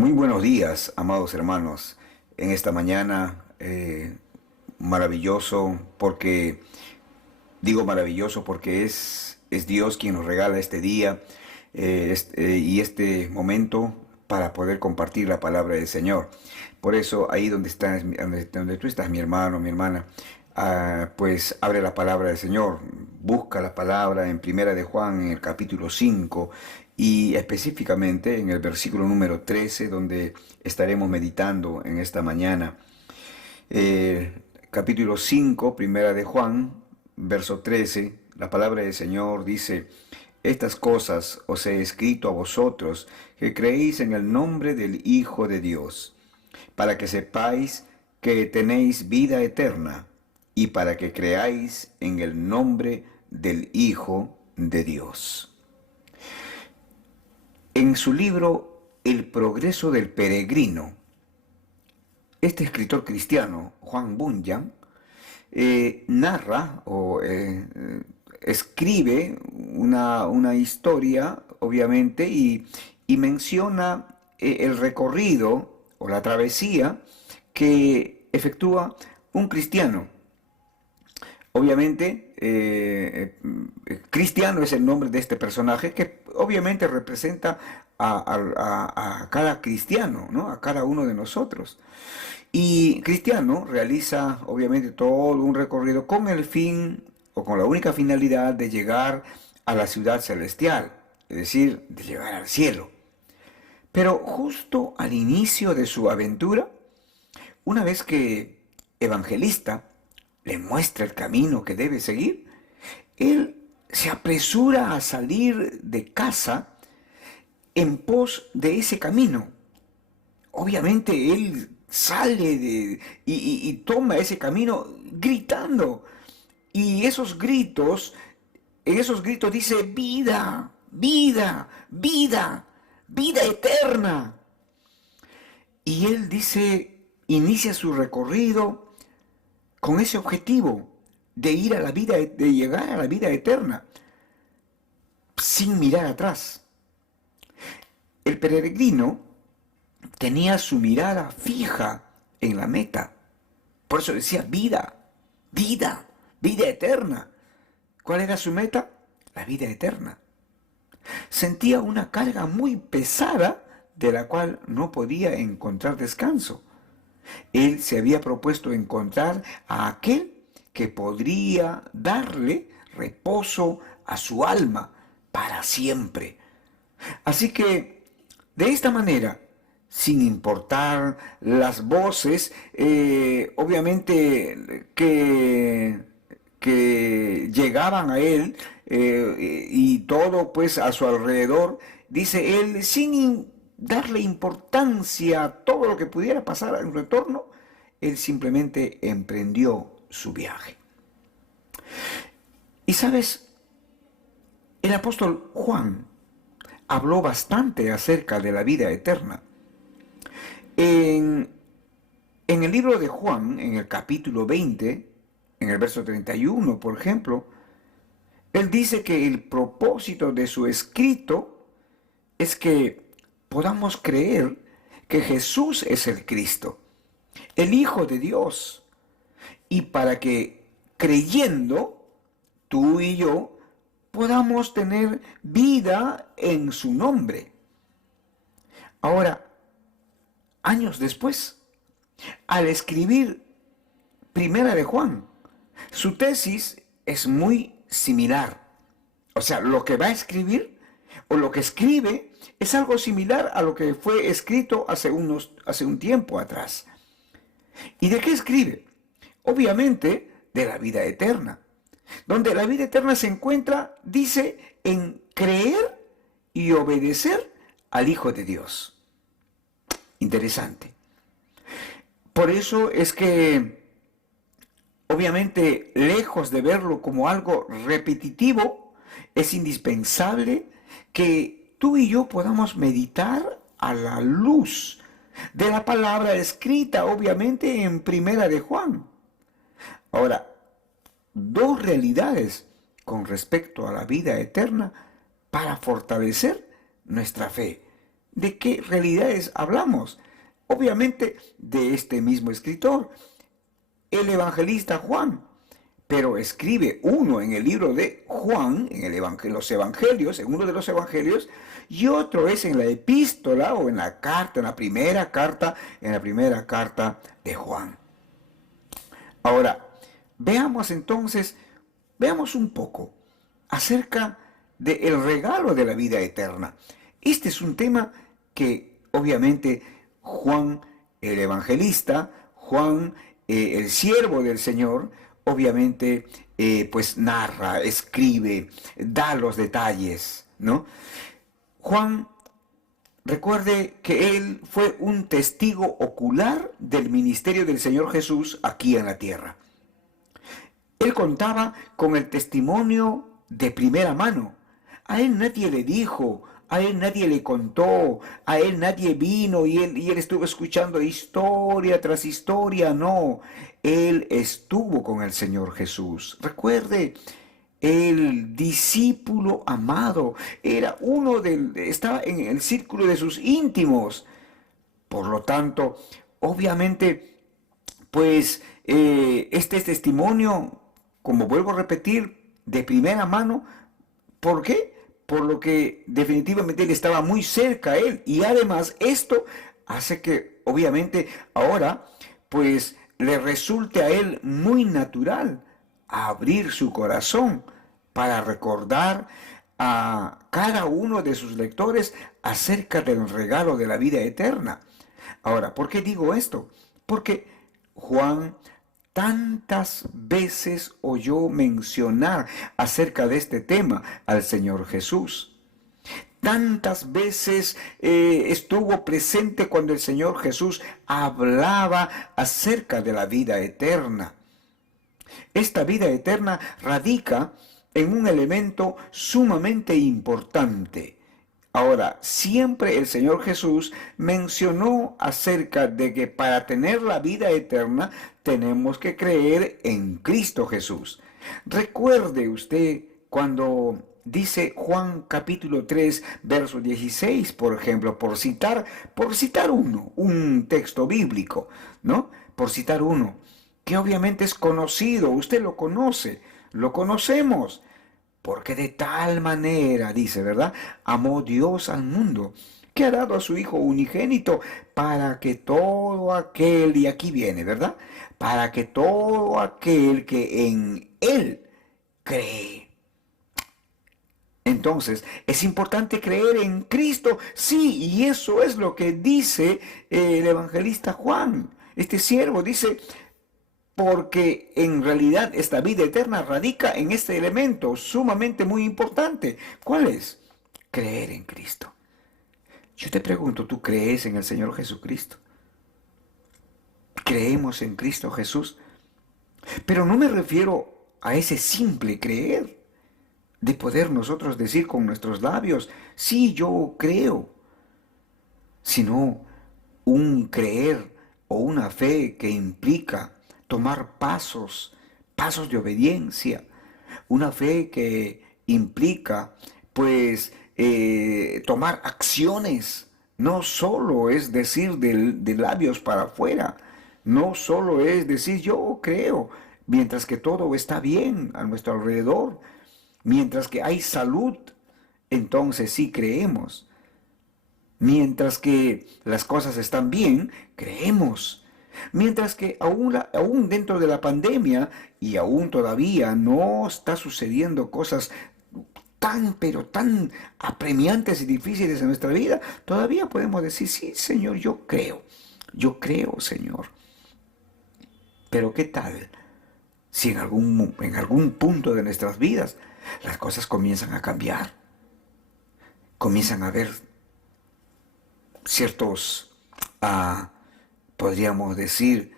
Muy buenos días, amados hermanos. En esta mañana maravilloso, porque digo maravilloso porque es Dios quien nos regala este día y este momento para poder compartir la palabra del Señor. Por eso ahí donde estás, donde tú estás, mi hermano, mi hermana, pues abre la palabra del Señor, busca la palabra en Primera de Juan, en el capítulo 5 y específicamente en el versículo número 13, donde estaremos meditando en esta mañana. Capítulo 5, Primera de Juan, verso 13, la palabra del Señor dice: estas cosas os he escrito a vosotros que creéis en el nombre del Hijo de Dios, para que sepáis que tenéis vida eterna y para que creáis en el nombre del Hijo de Dios. En su libro El progreso del peregrino, este escritor cristiano, Juan Bunyan, narra o escribe una historia, obviamente, y menciona el recorrido o la travesía que efectúa un cristiano. Obviamente, Cristiano es el nombre de este personaje que obviamente representa a cada cristiano, ¿no? A cada uno de nosotros. Y Cristiano realiza obviamente todo un recorrido con el fin o con la única finalidad de llegar a la ciudad celestial, es decir, de llegar al cielo. Pero justo al inicio de su aventura, una vez que Evangelista le muestra el camino que debe seguir, él se apresura a salir de casa en pos de ese camino. Obviamente él sale y toma ese camino gritando. Y en esos gritos dice: vida, vida, vida, vida eterna. Y él dice, inicia su recorrido con ese objetivo de ir a la vida, de llegar a la vida eterna, sin mirar atrás. El peregrino tenía su mirada fija en la meta. Por eso decía vida, vida, vida eterna. ¿Cuál era su meta? La vida eterna. Sentía una carga muy pesada de la cual no podía encontrar descanso. Él se había propuesto encontrar a aquel que podría darle reposo a su alma para siempre. Así que, de esta manera, sin importar las voces, obviamente que llegaban a él y todo pues a su alrededor, dice él, sin darle importancia a todo lo que pudiera pasar en retorno, él simplemente emprendió su viaje. Y sabes, el apóstol Juan habló bastante acerca de la vida eterna. En, en el libro de Juan, en el capítulo 20, en el verso 31, por ejemplo, él dice que el propósito de su escrito es que podamos creer que Jesús es el Cristo, el Hijo de Dios, y para que creyendo, tú y yo, podamos tener vida en su nombre. Ahora, años después, al escribir Primera de Juan, su tesis es muy similar. O sea, lo que va a escribir o lo que escribe es algo similar a lo que fue escrito hace un tiempo atrás. ¿Y de qué escribe? Obviamente de la vida eterna. Donde la vida eterna se encuentra, dice, en creer y obedecer al Hijo de Dios. Interesante. Por eso es que, obviamente, lejos de verlo como algo repetitivo, es indispensable que tú y yo podamos meditar a la luz de la palabra escrita, obviamente, en Primera de Juan. Ahora, dos realidades con respecto a la vida eterna para fortalecer nuestra fe. ¿de qué realidades hablamos? Obviamente de este mismo escritor, el evangelista Juan, pero escribe uno en el libro de Juan, en los evangelios, en uno de los evangelios, y otro es en la epístola o en la carta, en la primera carta de Juan. Ahora, veamos entonces, veamos un poco acerca del regalo de la vida eterna. Este es un tema que obviamente Juan, el evangelista, Juan, el siervo del Señor, obviamente pues narra, escribe, da los detalles, ¿no? Juan, recuerde que él fue un testigo ocular del ministerio del Señor Jesús aquí en la tierra. Él contaba con el testimonio de primera mano. A él nadie le dijo, a él nadie le contó, a él nadie vino y él estuvo escuchando historia tras historia. No, él estuvo con el Señor Jesús. Recuerde, el discípulo amado estaba en el círculo de sus íntimos. Por lo tanto, obviamente, pues este testimonio, como vuelvo a repetir, de primera mano. ¿Por qué? Por lo que definitivamente él estaba muy cerca a él. Y además esto hace que obviamente ahora pues le resulte a él muy natural abrir su corazón para recordar a cada uno de sus lectores acerca del regalo de la vida eterna. Ahora, ¿por qué digo esto? Porque Juan tantas veces oyó mencionar acerca de este tema al Señor Jesús. Tantas veces estuvo presente cuando el Señor Jesús hablaba acerca de la vida eterna. Esta vida eterna radica en un elemento sumamente importante. Ahora, siempre el Señor Jesús mencionó acerca de que para tener la vida eterna tenemos que creer en Cristo Jesús. Recuerde usted cuando dice Juan capítulo 3, verso 16, por ejemplo, por citar un texto bíblico, ¿no? Por citar uno, que obviamente es conocido, usted lo conoce, lo conocemos. Porque de tal manera, dice, ¿verdad? Amó Dios al mundo, que ha dado a su Hijo unigénito, para que todo aquel, y aquí viene, ¿verdad? Para que todo aquel que en Él cree. Entonces, es importante creer en Cristo, sí, y eso es lo que dice el evangelista Juan. Este siervo dice, porque en realidad esta vida eterna radica en este elemento sumamente muy importante. ¿Cuál es? Creer en Cristo. Yo te pregunto, ¿tú crees en el Señor Jesucristo? ¿Creemos en Cristo Jesús? Pero no me refiero a ese simple creer, de poder nosotros decir con nuestros labios, sí, yo creo, sino un creer o una fe que implica tomar pasos de obediencia, una fe que implica pues tomar acciones, no solo es decir de labios para afuera, no solo es decir yo creo, mientras que todo está bien a nuestro alrededor, mientras que hay salud, entonces sí creemos. Mientras que las cosas están bien, creemos. Mientras que aún dentro de la pandemia y aún todavía no está sucediendo cosas pero tan apremiantes y difíciles en nuestra vida, todavía podemos decir, sí, Señor, yo creo, Señor. Pero ¿qué tal si en algún punto de nuestras vidas las cosas comienzan a cambiar? Comienzan a haber ciertos, podríamos decir,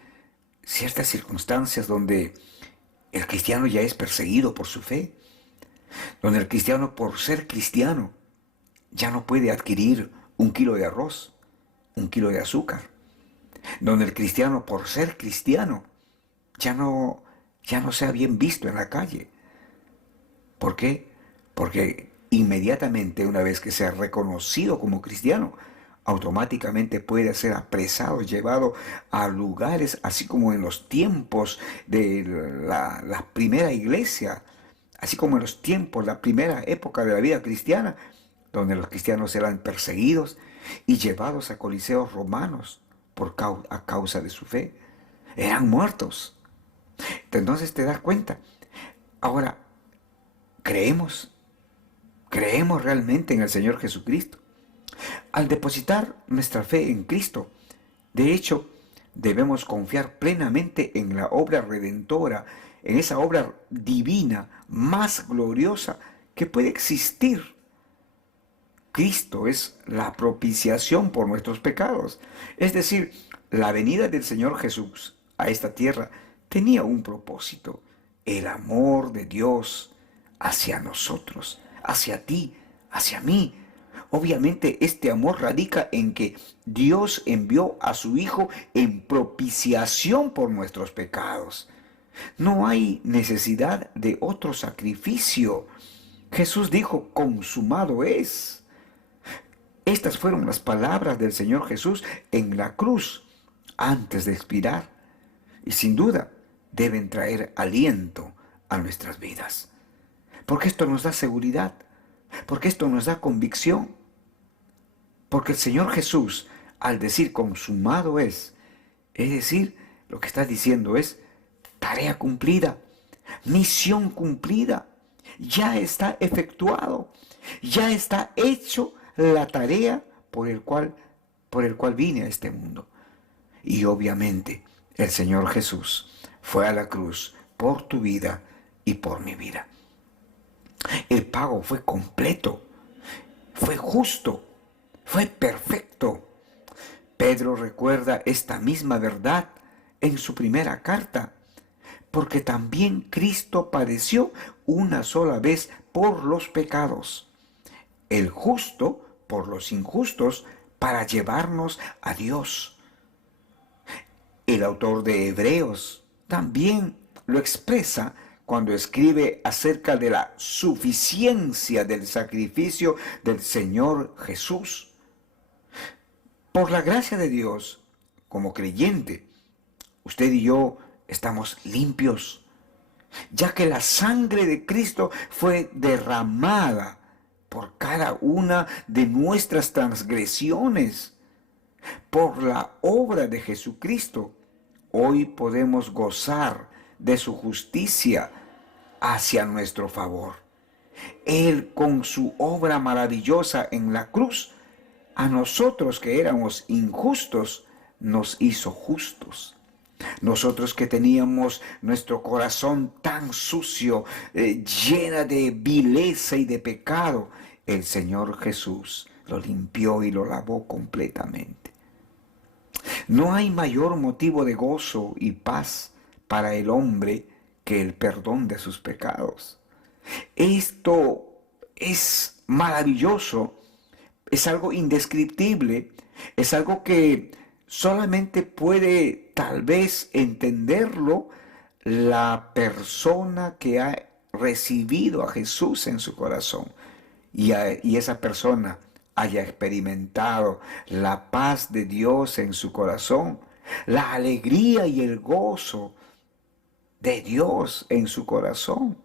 ciertas circunstancias donde el cristiano ya es perseguido por su fe, donde el cristiano por ser cristiano ya no puede adquirir 1 kilo de arroz, 1 kilo de azúcar, donde el cristiano por ser cristiano ya no sea bien visto en la calle. ¿Por qué? Porque inmediatamente una vez que sea reconocido como cristiano, automáticamente puede ser apresado, llevado a lugares, así como en los tiempos de la primera iglesia, así como en los tiempos, la primera época de la vida cristiana, donde los cristianos eran perseguidos y llevados a coliseos romanos a causa de su fe. Eran muertos. Entonces te das cuenta. Ahora, creemos, creemos realmente en el Señor Jesucristo. Al depositar nuestra fe en Cristo, de hecho, debemos confiar plenamente en la obra redentora, en esa obra divina más gloriosa que puede existir. Cristo es la propiciación por nuestros pecados. Es decir, la venida del Señor Jesús a esta tierra tenía un propósito, el amor de Dios hacia nosotros, hacia ti, hacia mí. Obviamente este amor radica en que Dios envió a su Hijo en propiciación por nuestros pecados. No hay necesidad de otro sacrificio. Jesús dijo, consumado es. Estas fueron las palabras del Señor Jesús en la cruz antes de expirar y sin duda deben traer aliento a nuestras vidas. Porque esto nos da seguridad, porque esto nos da convicción, porque el Señor Jesús al decir consumado es decir, lo que está diciendo es tarea cumplida, misión cumplida, ya está efectuado, ya está hecho la tarea por el cual vine a este mundo. Y obviamente el Señor Jesús fue a la cruz por tu vida y por mi vida. El pago fue completo, fue justo, fue perfecto. Pedro recuerda esta misma verdad en su primera carta, porque también Cristo padeció una sola vez por los pecados, el justo por los injustos, para llevarnos a Dios. El autor de Hebreos también lo expresa cuando escribe acerca de la suficiencia del sacrificio del Señor Jesús. Por la gracia de Dios, como creyente, usted y yo estamos limpios, ya que la sangre de Cristo fue derramada por cada una de nuestras transgresiones. Por la obra de Jesucristo, hoy podemos gozar de su justicia hacia nuestro favor. Él, con su obra maravillosa en la cruz, a nosotros que éramos injustos, nos hizo justos. Nosotros que teníamos nuestro corazón tan sucio, llena de vileza y de pecado, el Señor Jesús lo limpió y lo lavó completamente. No hay mayor motivo de gozo y paz para el hombre que el perdón de sus pecados. Esto es maravilloso, es algo indescriptible, es algo que solamente puede tal vez entenderlo la persona que ha recibido a Jesús en su corazón y esa persona haya experimentado la paz de Dios en su corazón, la alegría y el gozo de Dios en su corazón.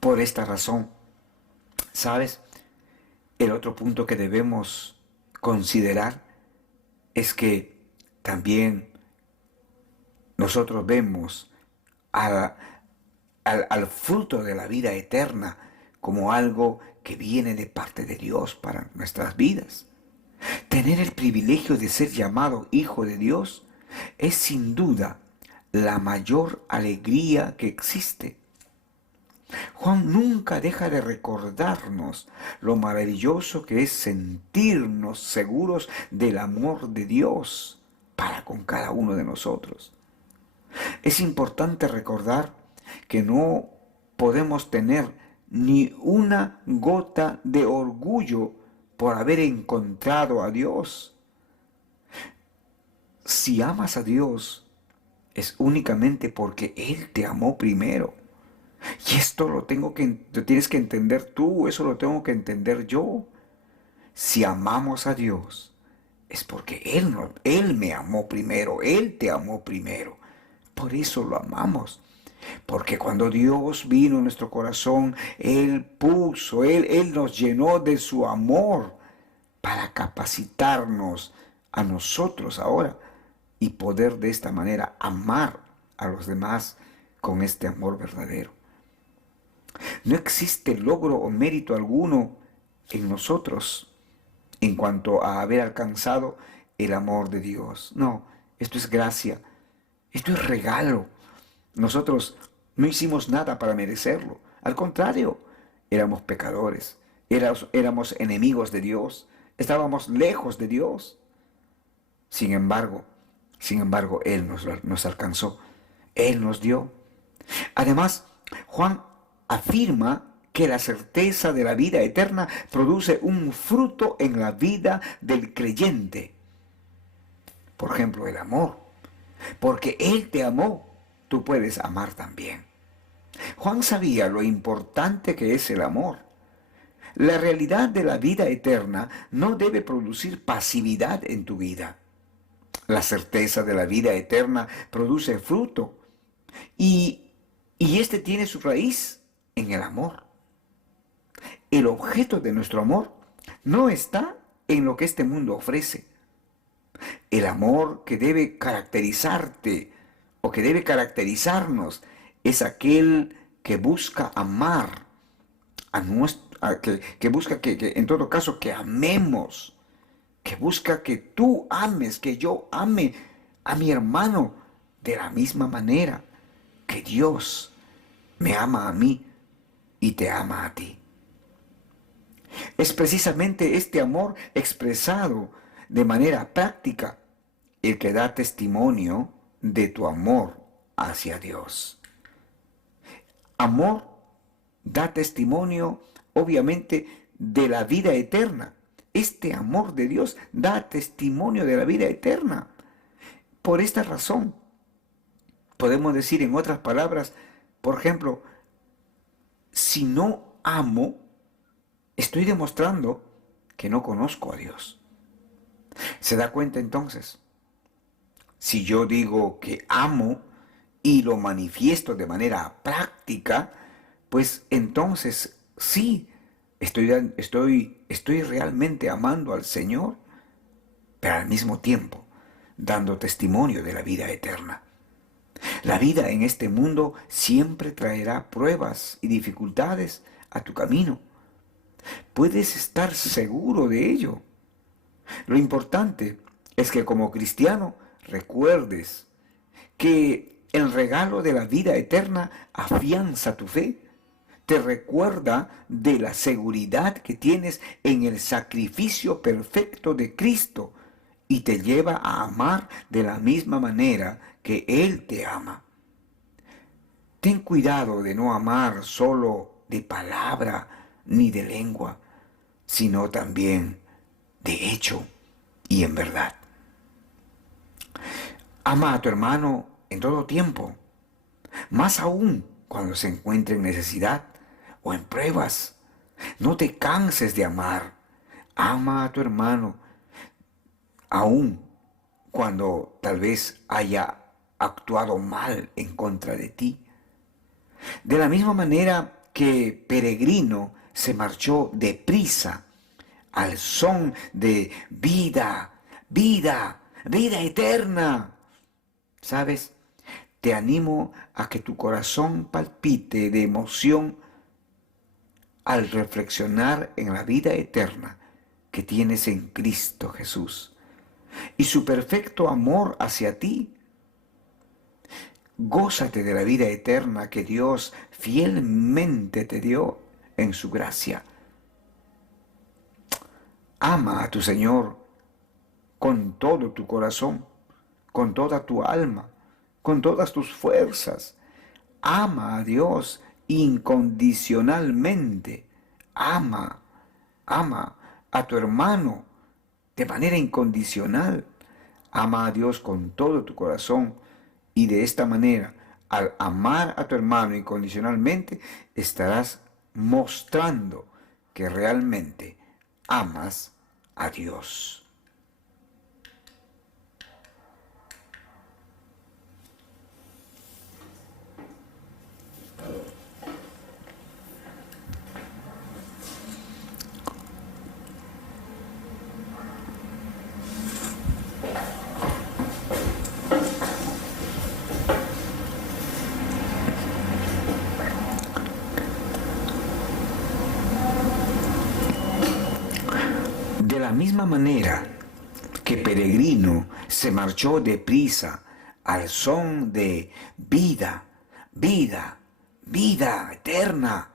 Por esta razón, ¿sabes? El otro punto que debemos considerar es que también nosotros vemos al fruto de la vida eterna como algo que viene de parte de Dios para nuestras vidas. Tener el privilegio de ser llamado hijo de Dios es sin duda la mayor alegría que existe. Juan nunca deja de recordarnos lo maravilloso que es sentirnos seguros del amor de Dios para con cada uno de nosotros. Es importante recordar que no podemos tener ni una gota de orgullo por haber encontrado a Dios. Si amas a Dios, es únicamente porque Él te amó primero. Y esto lo tienes que entender tú, eso lo tengo que entender yo. si amamos a Dios, es porque Él me amó primero, Él te amó primero. Por eso lo amamos. Porque cuando Dios vino a nuestro corazón, Él nos llenó de su amor para capacitarnos a nosotros ahora y poder de esta manera amar a los demás con este amor verdadero. No existe logro o mérito alguno en nosotros en cuanto a haber alcanzado el amor de Dios. No, esto es gracia, esto es regalo. Nosotros no hicimos nada para merecerlo. Al contrario, éramos pecadores, éramos enemigos de Dios, estábamos lejos de Dios. Sin embargo, Él nos alcanzó, Él nos dio. Además, Juan afirma que la certeza de la vida eterna produce un fruto en la vida del creyente. Por ejemplo, el amor. Porque Él te amó, tú puedes amar también. Juan sabía lo importante que es el amor. La realidad de la vida eterna no debe producir pasividad en tu vida. La certeza de la vida eterna produce fruto y este tiene su raíz en el amor. El objeto de nuestro amor no está en lo que este mundo ofrece. El amor que debe caracterizarte o que debe caracterizarnos es aquel que busca amar que busca que en todo caso que amemos, que busca que tú ames, que yo ame a mi hermano de la misma manera que Dios me ama a mí y te ama a ti. Es precisamente este amor expresado de manera práctica el que da testimonio de tu amor hacia Dios. Amor da testimonio, obviamente, de la vida eterna. Este amor de Dios da testimonio de la vida eterna. Por esta razón, podemos decir en otras palabras, por ejemplo, si no amo, estoy demostrando que no conozco a Dios. ¿Se da cuenta entonces? Si yo digo que amo y lo manifiesto de manera práctica, pues entonces sí, estoy realmente amando al Señor, pero al mismo tiempo dando testimonio de la vida eterna. La vida en este mundo siempre traerá pruebas y dificultades a tu camino. Puedes estar seguro de ello. Lo importante es que como cristiano recuerdes que el regalo de la vida eterna afianza tu fe. Te recuerda de la seguridad que tienes en el sacrificio perfecto de Cristo y te lleva a amar de la misma manera que Él te ama. Ten cuidado de no amar solo de palabra ni de lengua, sino también de hecho y en verdad. Ama a tu hermano en todo tiempo, más aún cuando se encuentre en necesidad o en pruebas. No te canses de amar. Ama a tu hermano, aún cuando tal vez haya actuado mal en contra de ti. De la misma manera que Peregrino se marchó deprisa al son de vida, vida, vida eterna. ¿Sabes? Te animo a que tu corazón palpite de emoción al reflexionar en la vida eterna que tienes en Cristo Jesús y su perfecto amor hacia ti. Gózate de la vida eterna que Dios fielmente te dio en su gracia. Ama a tu Señor con todo tu corazón, con toda tu alma, con todas tus fuerzas. Ama a Dios incondicionalmente. Ama a tu hermano de manera incondicional. Ama a Dios con todo tu corazón y de esta manera, al amar a tu hermano incondicionalmente, estarás mostrando que realmente amas a Dios. De la misma manera que peregrino se marchó deprisa al son de vida, vida, vida eterna.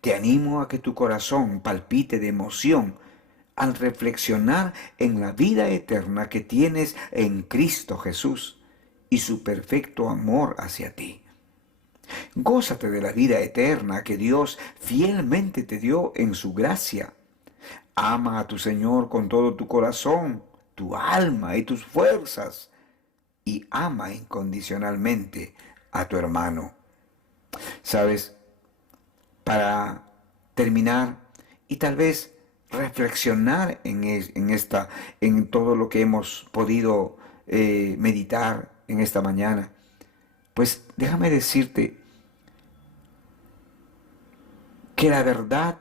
Te animo a que tu corazón palpite de emoción al reflexionar en la vida eterna que tienes en Cristo Jesús y su perfecto amor hacia ti. Gózate de la vida eterna que Dios fielmente te dio en su gracia. Ama a tu Señor con todo tu corazón, tu alma y tus fuerzas, y ama incondicionalmente a tu hermano. ¿Sabes? Para terminar y tal vez reflexionar en todo lo que hemos podido meditar en esta mañana, pues déjame decirte que la verdad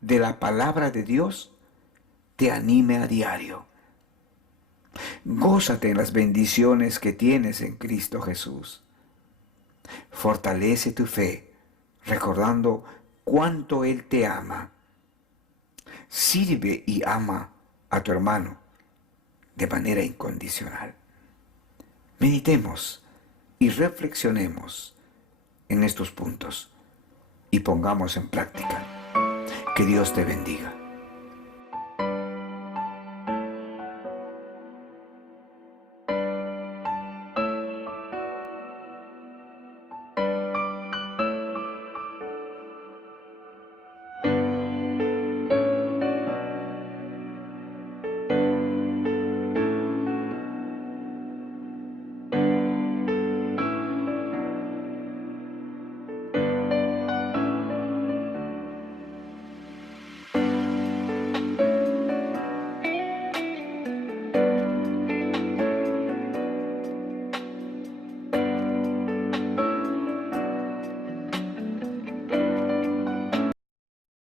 de la palabra de Dios te anime a diario. Gózate en las bendiciones que tienes en Cristo Jesús. Fortalece tu fe, recordando cuánto Él te ama. Sirve y ama a tu hermano de manera incondicional. Meditemos y reflexionemos en estos puntos y pongamos en práctica. Que Dios te bendiga.